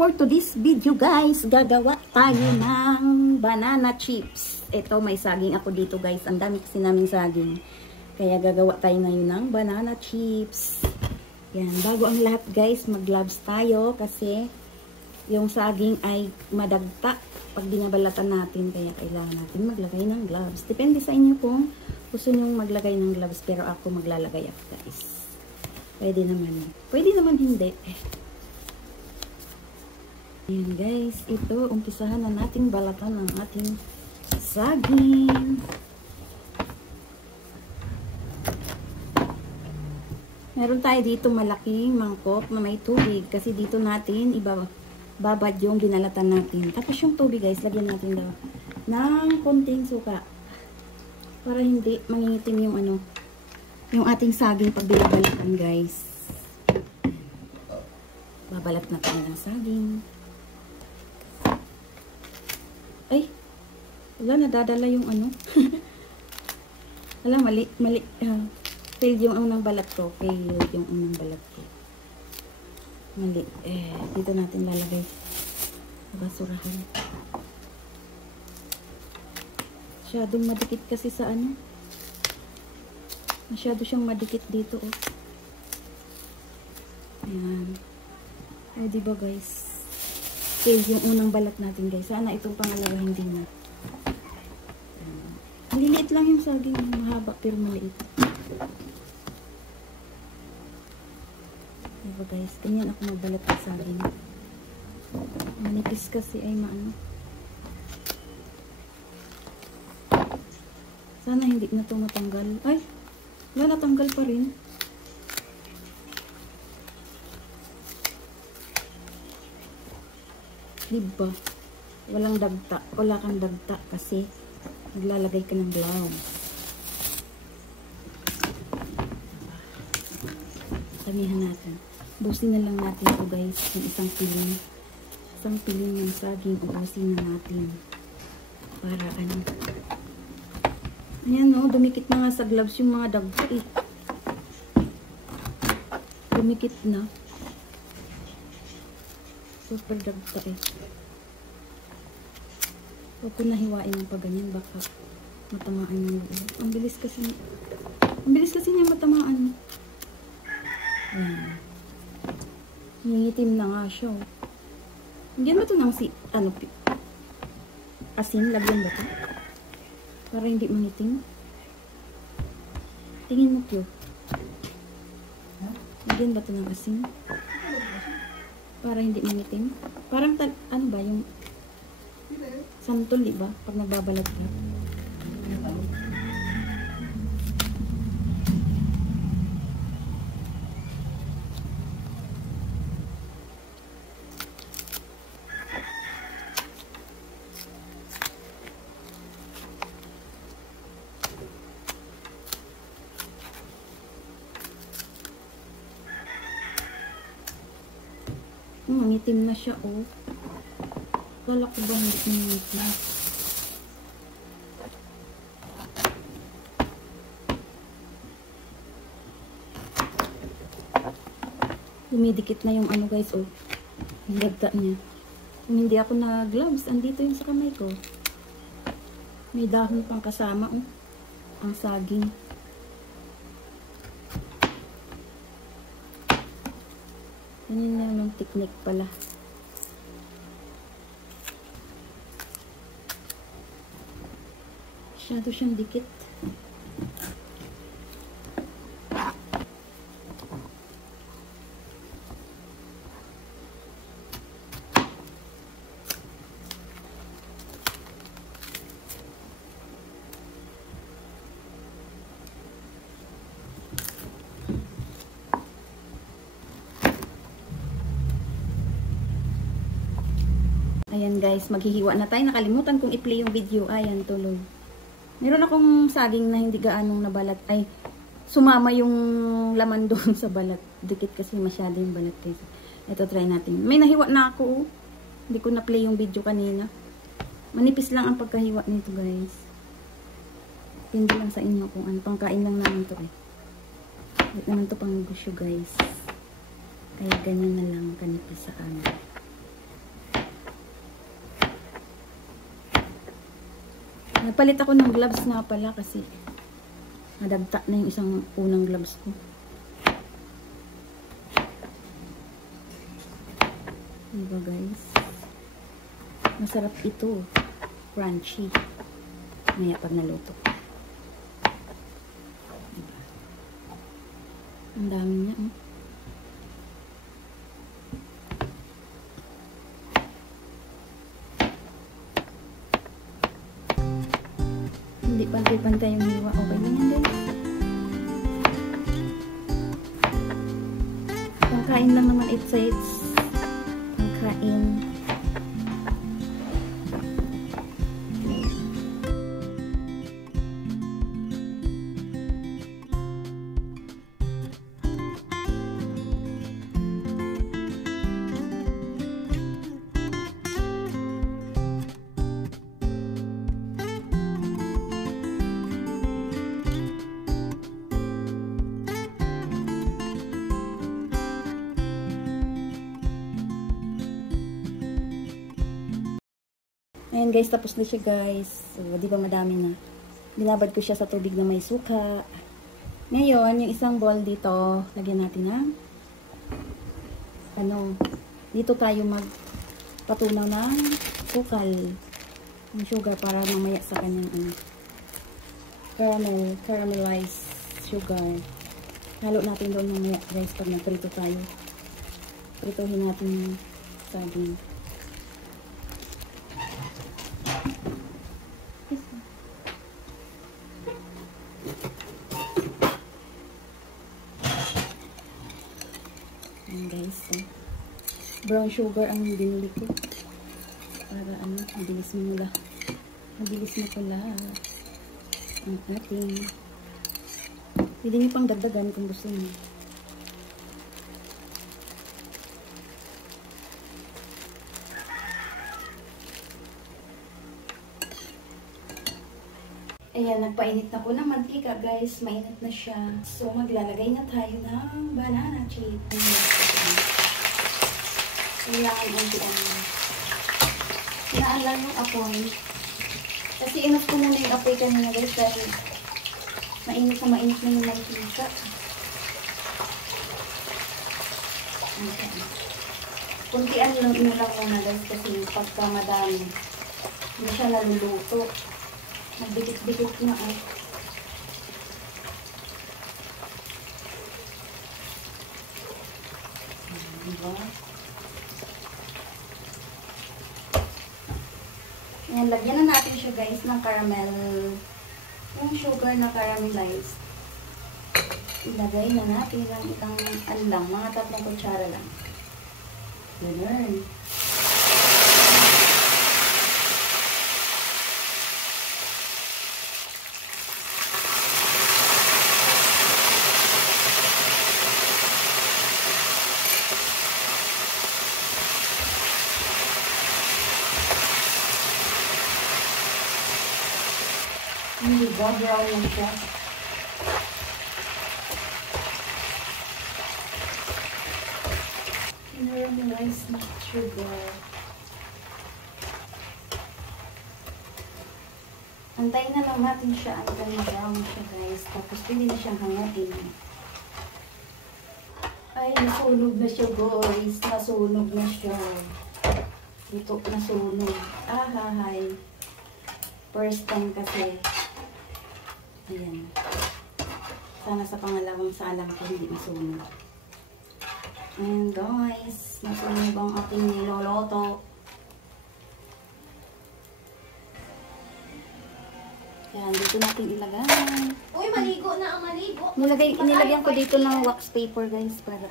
for today's video guys, gagawa tayo ng banana chips. Ito, may saging ako dito guys. Ang dami kasi namin saging. Kaya gagawa tayo ngayon ng banana chips. Yan, bago ang lahat guys, mag-gloves tayo kasi yung saging ay madagta pag binabalatan natin. Kaya kailangan natin maglagay ng gloves. Depende sa inyo kung gusto nyo maglagay ng gloves, pero ako maglalagay ako guys. Pwede naman. Pwede naman hindi. Ayan guys, ito, umpisahan na nating balatan ang ating saging. Meron tayo dito malaking mangkok na may tubig kasi dito natin babad yung binalatan natin. Tapos yung tubig guys, lagyan natin daw ng konting suka para hindi mangingitim yung ating saging pag binabalatan guys. Babalat na tayo ng saging. Ay, wala, nadadala yung wala, mali. Failed yung unang balat ko. Failed yung unang balat ko. Mali. Dito natin lalagay sa basurahan. Masyadong madikit kasi sa masyado siyang madikit dito, oh. Ayan. Ay, diba guys? Failed yung unang balat natin guys. Sana itong pangalawa hindi na. Maliliit lang yung saging. Mahaba pero maliit. Diba guys? Ganyan ako magbalat ng saging. Manipis kasi ay maano. Sana hindi na ito matanggal. Ay! Wala, natanggal pa rin. Diba? Walang dagta. Wala kang dagta kasi naglalagay ka ng gloves. Tamihan natin. Busin na lang natin ito guys. Yung isang piling. Isang piling ng saging. Ubusin na natin. Para ayan o. Dumikit na nga sa gloves yung mga dagta eh. Dumikit na. Super dagta eh. Huwag ko nahiwain ng pagganyan, baka matamaan yung loob. Ang bilis kasi niya matamaan. Ayan. Nangitim na nga siya. Oh. Hindi ba ito ng asin? Lagyan ba ito? Para hindi mangitim. Tingin mo Pyo. Lagyan ba ito ng asin? Para hindi mangitim. Parang ano ba yung santol, diba? Pag nagbabalat ka. Mangitim na siya, oh. Kala ko ba hindi mangitim? Dumidikit na yung guys, oh. Yung dagta niya. Kung hindi ako na-gloves, andito yung sa kamay ko. May dahon pang kasama, oh. Ang saging. Ganyan na yung technique pala. Masyado siyang dikit. Ayan guys, maghihiwa na tayo. Nakalimutan kong i-play yung video. Ayan, tuloy. Meron akong saging na hindi gaanong nabalat. Ay, sumama yung laman doon sa balat. Dikit kasi masyado yung balat guys. Ito, try natin. May nahiwa na ako. Hindi ko na-play yung video kanina. Manipis lang ang pagkahiwa nito guys. Hindi lang sa inyo kung ano. Pangkain lang naman ito eh. Hindi naman ito pang gusyo guys. Kaya ganyan na lang kanipis sa amin. Nagpalit ako ng gloves nga pala kasi nadagta na yung isang unang gloves ko. Diba guys? Masarap ito. Crunchy. Maya pag naluto. Diba? Ang dami niya. Hindi pantay-pantay yung hiwa. Okay na yan guys. Pangkain lang naman it's pangkain. Ayan guys, tapos na siya guys. So, di ba madami na. Binabad ko siya sa tubig na may suka. Ngayon, yung isang bowl dito, lagyan natin ng dito tayo magpatunaw ng sukal. Ng sugar para mamaya sa kanyang caramelized sugar. Halo natin doon mamaya guys pag nagprito tayo. Prituhin natin yung saging. Ayan guys, brown sugar ang binili ko para mabilis mo pala ang ating. Pwede nyo pang dagdagan kung gusto nyo. Ayan, nagpainit na po ng mantika guys. Mainit na siya. So, maglalagay na tayo ng banana chips. Kailangan hinaan lang yung apoy. Kasi enough ko muna yung apoy kanina guys. Dahil mainit na yung mantika. Okay. Kuntian lang inulang muna guys. Kasi pagka madami, hindi siya naluluto. Nagdikit-dikit na diba? Ayan, lagyan na natin siya guys ng caramel. Yung sugar na caramelized. Ilagay na natin ng lang, mga 3 kutsara lang. Ganun. Diba? Brown lang siya. Caramelized na sugar. Antayin na lang natin siya hanggang ma-brown siya guys. Tapos pwede na siyang hangatin. Ay, nasunog na siya guys. Nasunog na siya. Ito, nasunog. Ahahay. First time kasi. Ayan. Sana sa pangalawang salang ko hindi masunog. Ayan guys. Masunog ang ating niloloto. Ayan, dito natin ilagay. Uy, maligo na ang maligo. Nilagyan ko dito ng wax paper guys para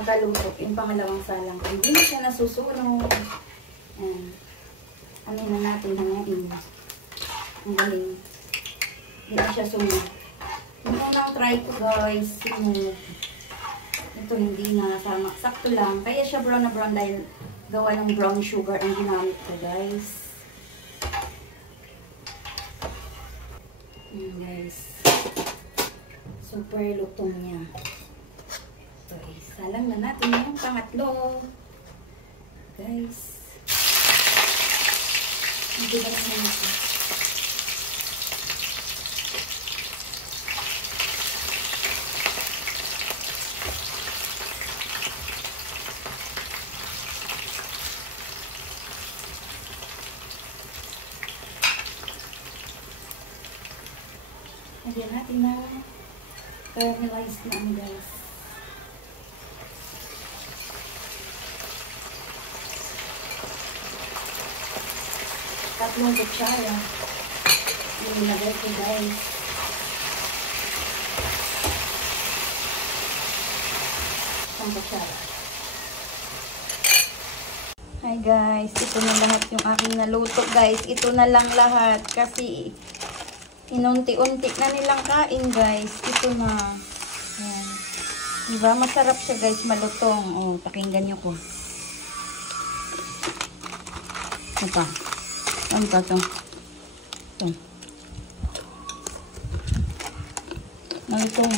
pagkaluto, yung pangalawang salang. Hindi na siya nasusunog. Ayan. Ano na natin hangain. Ang galing. Hindi na siya sunog. Yung unang try ko guys, sunog. Ito hindi na sama. Sakto lang. Kaya siya brown na brown dahil gawa ng brown sugar ang ginamit ko guys. Guys. Super lutong niya. So, isalang na natin yung pangatlo. Guys. Hindi ba naman ito? Lagyan natin na caramelized na ang guys. Tatlong kutsara. Yung nilagay ko guys. Isang kutsara. Hi guys, ito na lahat yung aking naluto guys. Ito na lang lahat kasi inunti-unti na nilang kain guys. Ito na. Ayan. Diba? Masarap siya guys. Malutong. Oh, pakinggan nyo ko. Ito pa. Ano pa ito? Ito. Malutong.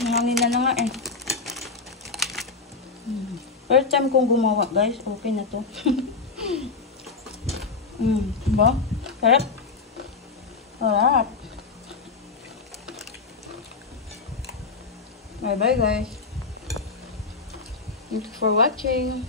Nganin na nga eh. First time kong gumawa guys. Okay na to. Diba? Sarap. Alright. Bye bye guys. Thanks for watching.